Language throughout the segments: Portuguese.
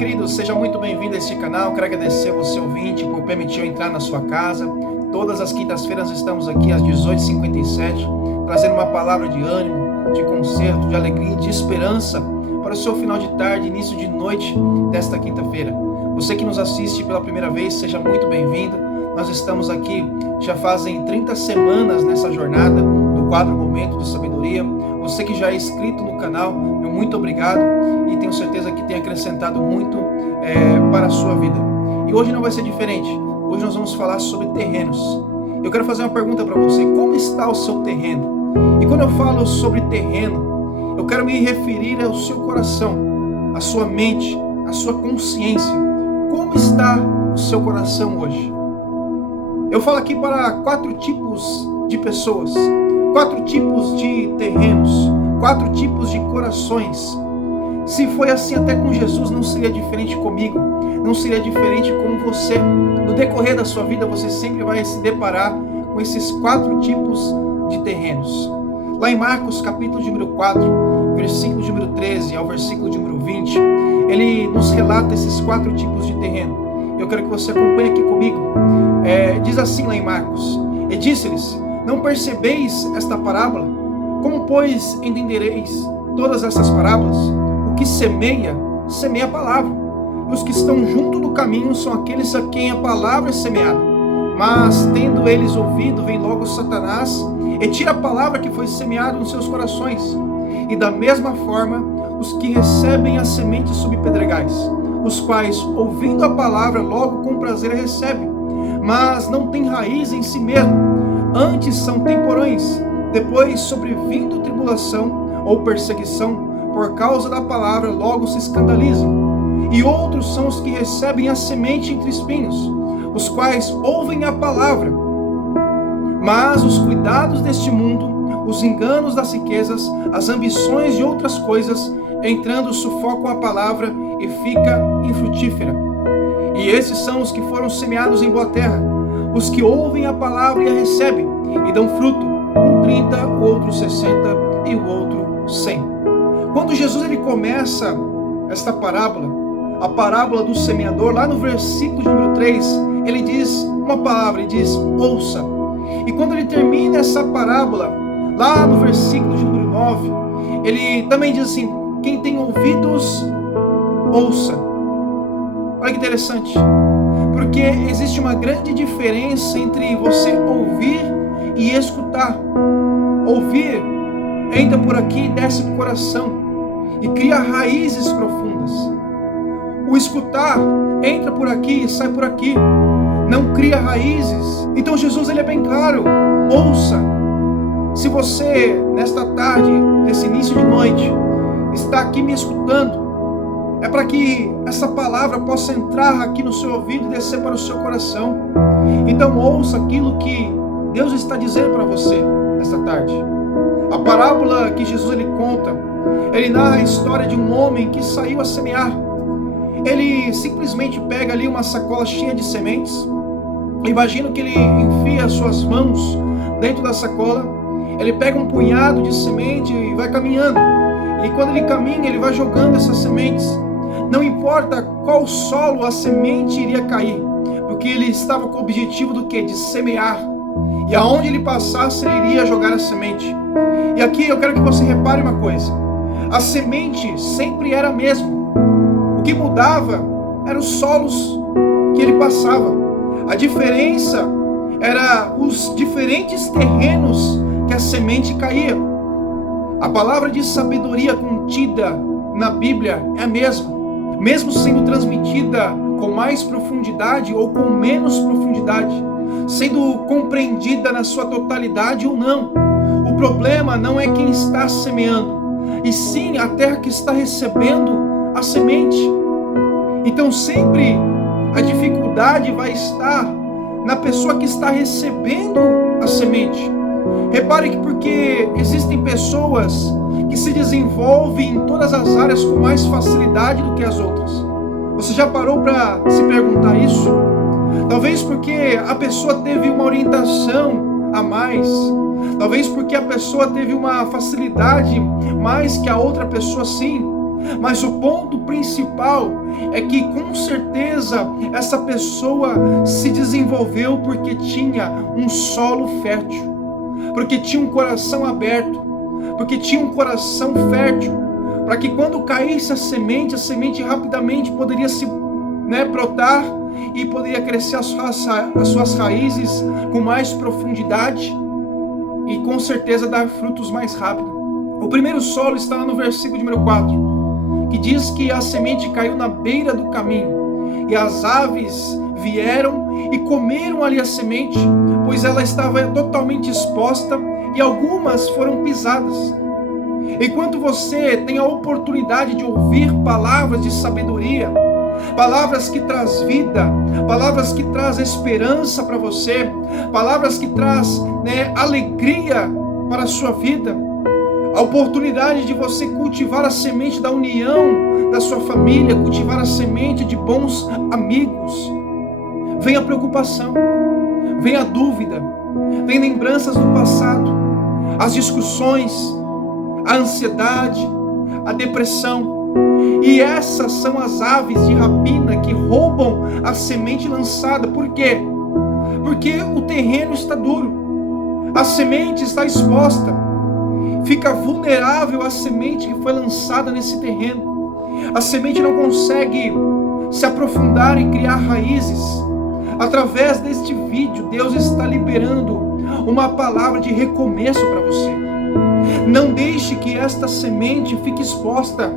querido, seja muito bem-vindo a este canal. Quero agradecer você, ouvinte, por permitir eu entrar na sua casa. Todas as quintas-feiras estamos aqui às 18h57, trazendo uma palavra de ânimo, de conserto, de alegria, de esperança para o seu final de tarde, início de noite desta quinta-feira. Você que nos assiste pela primeira vez, seja muito bem-vindo. Nós estamos aqui, já fazem 30 semanas nessa jornada do quadro Momento de Sabedoria. Você que já é inscrito no canal, meu muito obrigado e tenho certeza que tem acrescentado muito para a sua vida. E hoje não vai ser diferente. Hoje nós vamos falar sobre terrenos. Eu quero fazer uma pergunta para você: como está o seu terreno? E quando eu falo sobre terreno, eu quero me referir ao seu coração, à sua mente, à sua consciência. Como está o seu coração hoje? Eu falo aqui para 4 tipos de pessoas, 4 tipos de terrenos, 4 tipos de corações. Se foi assim até com Jesus, não seria diferente comigo, não seria diferente com você. No decorrer da sua vida, você sempre vai se deparar com esses 4 tipos de terrenos. Lá em Marcos, capítulo número 4, versículo número 13 ao versículo número 20, ele nos relata esses 4 tipos de terreno. Eu quero que você acompanhe aqui comigo. Diz assim lá em Marcos: e disse-lhes: não percebeis esta parábola? Como, pois, entendereis todas essas parábolas? O que semeia, semeia a palavra. E os que estão junto do caminho são aqueles a quem a palavra é semeada. Mas, tendo eles ouvido, vem logo Satanás e tira a palavra que foi semeada nos seus corações. E da mesma forma, os que recebem a semente sob pedregais, os quais, ouvindo a palavra, logo com prazer a recebem, mas não têm raiz em si mesmo, antes são temporões, depois, sobrevindo tribulação ou perseguição, por causa da palavra, logo se escandalizam. E outros são os que recebem a semente entre espinhos, os quais ouvem a palavra, mas os cuidados deste mundo, os enganos das riquezas, as ambições de outras coisas, entrando, sufocam a palavra e fica infrutífera. E esses são os que foram semeados em boa terra, os que ouvem a palavra e a recebem, e dão fruto, um 30, o outro 60 e o outro 100. Quando Jesus ele começa esta parábola, a parábola do semeador, lá no versículo número 3, ele diz uma palavra, ele diz: ouça. E quando ele termina essa parábola, lá no versículo número 9, ele também diz assim: quem tem ouvidos, ouça. Olha que interessante, porque existe uma grande diferença entre você ouvir e escutar. Ouvir entra por aqui e desce para o coração e cria raízes profundas. O escutar entra por aqui e sai por aqui, não cria raízes. Então Jesus ele é bem claro: ouça. Se você nesta tarde, nesse início de noite, está aqui me escutando, é para que essa palavra possa entrar aqui no seu ouvido e descer para o seu coração. Então ouça aquilo que Deus está dizendo para você nesta tarde. A parábola que Jesus ele conta, ele narra a história de um homem que saiu a semear. Ele simplesmente pega ali uma sacola cheia de sementes. Imagino que ele enfia as suas mãos dentro da sacola. Ele pega um punhado de semente e vai caminhando. E quando ele caminha, ele vai jogando essas sementes. Não importa qual solo a semente iria cair, porque ele estava com o objetivo do quê? De semear. E aonde ele passasse, ele iria jogar a semente. E aqui eu quero que você repare uma coisa: a semente sempre era a mesma. O que mudava eram os solos que ele passava. A diferença era os diferentes terrenos que a semente caía. A palavra de sabedoria contida na Bíblia é a mesma, mesmo sendo transmitida com mais profundidade ou com menos profundidade, sendo compreendida na sua totalidade ou não. O problema não é quem está semeando, e sim a terra que está recebendo a semente. Então sempre a dificuldade vai estar na pessoa que está recebendo a semente. Repare que porque existem pessoas que se desenvolvem em todas as áreas com mais facilidade do que as outras. Você já parou para se perguntar isso? Talvez porque a pessoa teve uma orientação a mais. Talvez porque a pessoa teve uma facilidade mais que a outra pessoa sim. Mas o ponto principal é que com certeza essa pessoa se desenvolveu porque tinha um solo fértil, porque tinha um coração aberto, porque tinha um coração fértil, para que quando caísse a semente rapidamente poderia se brotar e poderia crescer as suas raízes com mais profundidade e com certeza dar frutos mais rápido. O primeiro solo está lá no versículo número 4, que diz que a semente caiu na beira do caminho e as aves vieram e comeram ali a semente, pois ela estava totalmente exposta e algumas foram pisadas. Enquanto você tem a oportunidade de ouvir palavras de sabedoria, palavras que traz vida, palavras que traz esperança para você, palavras que traz alegria para a sua vida, a oportunidade de você cultivar a semente da união da sua família, cultivar a semente de bons amigos, vem a preocupação, vem a dúvida, vem lembranças do passado, as discussões, a ansiedade, a depressão. E essas são as aves de rapina que roubam a semente lançada. Por quê? Porque o terreno está duro, a semente está exposta, fica vulnerável a semente que foi lançada nesse terreno. A semente não consegue se aprofundar e criar raízes. Através deste vídeo, Deus está liberando uma palavra de recomeço para você. Não deixe que esta semente fique exposta.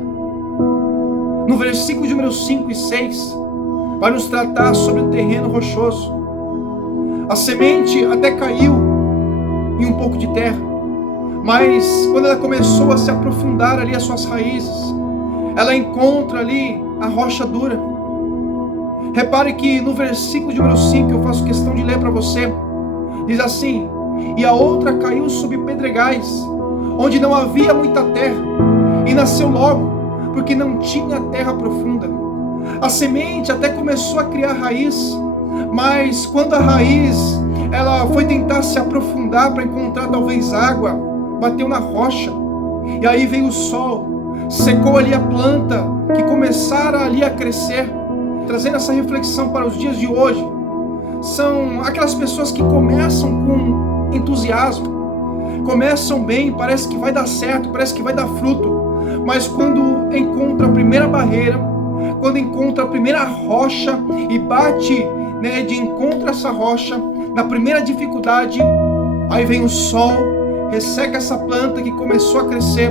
No versículo número 5 e 6, vai nos tratar sobre o terreno rochoso. A semente até caiu em um pouco de terra, mas quando ela começou a se aprofundar ali as suas raízes, ela encontra ali a rocha dura. Repare que no versículo número 5, eu faço questão de ler para você, diz assim: e a outra caiu sob pedregais, onde não havia muita terra, e nasceu logo, porque não tinha terra profunda. A semente até começou a criar raiz, mas quando a raiz ela foi tentar se aprofundar para encontrar talvez água, bateu na rocha, e aí veio o sol, secou ali a planta, que começara ali a crescer. Trazendo essa reflexão para os dias de hoje, são aquelas pessoas que começam com entusiasmo, começam bem, parece que vai dar certo, parece que vai dar fruto, mas quando encontra a primeira barreira, quando encontra a primeira rocha e bate de encontro a essa rocha, na primeira dificuldade, aí vem o sol, resseca essa planta que começou a crescer,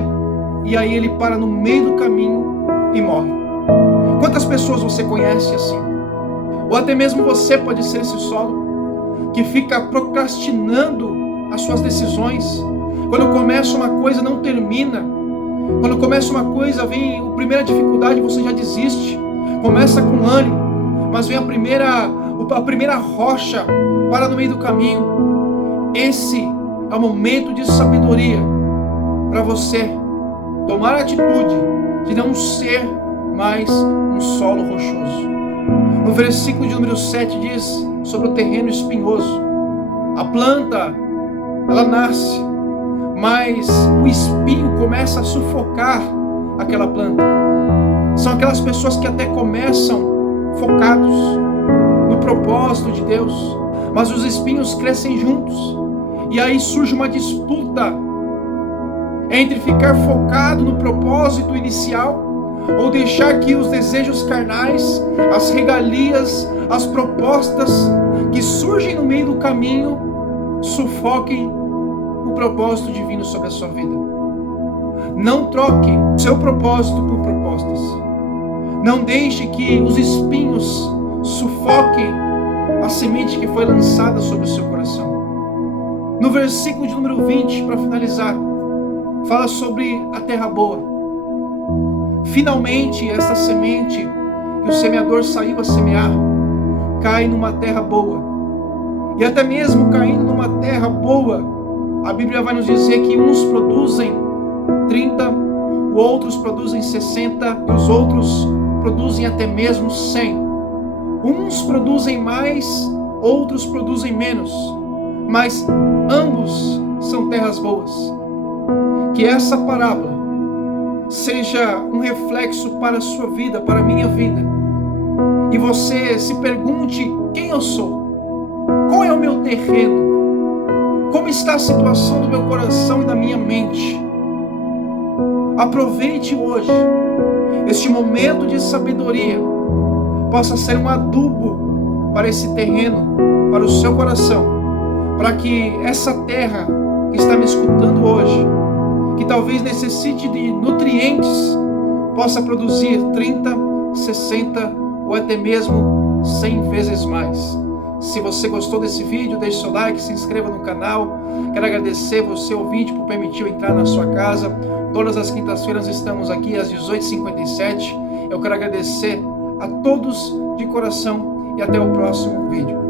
e aí ele para no meio do caminho e morre. Quantas pessoas você conhece assim? Ou até mesmo você pode ser esse solo que fica procrastinando as suas decisões. Quando começa uma coisa, não termina. Quando começa uma coisa, vem a primeira dificuldade, você já desiste. Começa com ânimo, mas vem a primeira rocha, para no meio do caminho. Esse é o momento de sabedoria para você tomar a atitude de não ser mais um solo rochoso. No versículo de número 7 diz sobre o terreno espinhoso. A planta, ela nasce, mas o espinho começa a sufocar aquela planta. São aquelas pessoas que até começam focados no propósito de Deus, mas os espinhos crescem juntos, e aí surge uma disputa entre ficar focado no propósito inicial ou deixar que os desejos carnais, as regalias, as propostas que surgem no meio do caminho sufoquem o propósito divino sobre a sua vida. Não troque seu propósito por propostas. Não deixe que os espinhos sufoquem a semente que foi lançada sobre o seu coração. No versículo de número 20, para finalizar, fala sobre a terra boa. Finalmente, essa semente que o semeador saiu a semear, cai numa terra boa. E até mesmo caindo numa terra boa, a Bíblia vai nos dizer que uns produzem 30, outros produzem 60, e os outros produzem até mesmo 100. Uns produzem mais, outros produzem menos, mas ambos são terras boas. Que essa parábola seja um reflexo para a sua vida, para a minha vida. E você se pergunte: quem eu sou? Qual é o meu terreno? Como está a situação do meu coração e da minha mente? Aproveite hoje, este momento de sabedoria, possa ser um adubo para esse terreno, para o seu coração, para que essa terra que está me escutando hoje, que talvez necessite de nutrientes, possa produzir 30, 60 ou até mesmo 100 vezes mais. Se você gostou desse vídeo, deixe seu like, se inscreva no canal. Quero agradecer você, ouvinte, por permitir eu entrar na sua casa. Todas as quintas-feiras estamos aqui às 18h57. Eu quero agradecer a todos de coração e até o próximo vídeo.